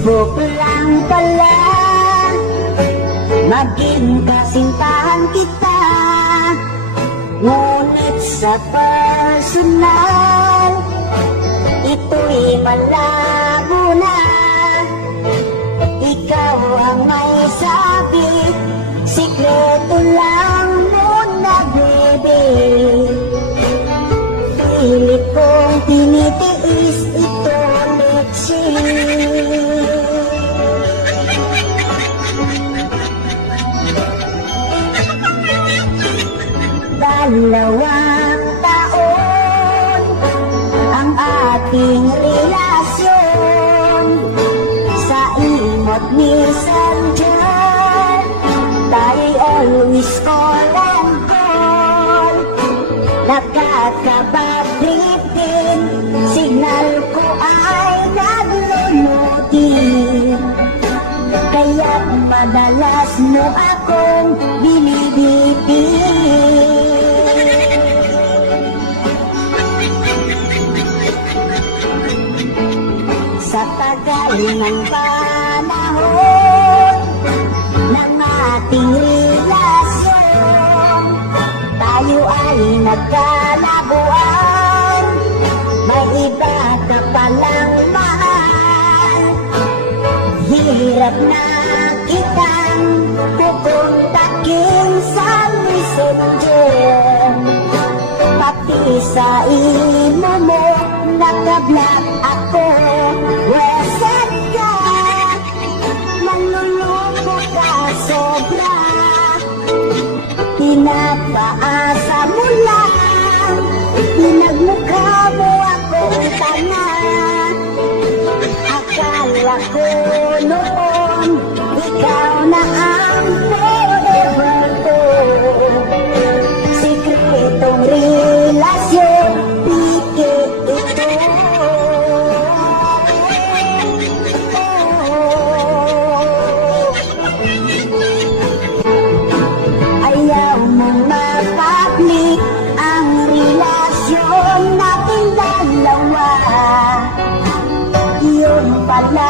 Facebook lang pala, maging kasintahan kita. Ngunit sa personal, ito'y malabo na. Ikaw ang may sabi, sikreto lang muna, baby. Pilit kong tinitiis ito, Lexi. Dalawang taon ang ating relasyon. Sa imot messenger, tayo'y always call and call. Nakakabag trip din, signal ko ay naglulutin. Kaya't madalas mo akong binibigin. Sa tagal ng panahon ng ating relasyon, tayo ay nagkalabuan. May iba ka palang mahal. Hirap na kitang kukontakin sa messenger. Pati sa imo mo nakablock ako. Reset ka, manluloko ka sobra. Pinapaasa mo lang, pinagmukha mo akong tanga. Akala ko noon, ikaw na ang forever ko. Sikretong relasyon, piki ito. Ayaw mong ma-public ang relasyon nating dalawa. Yun pala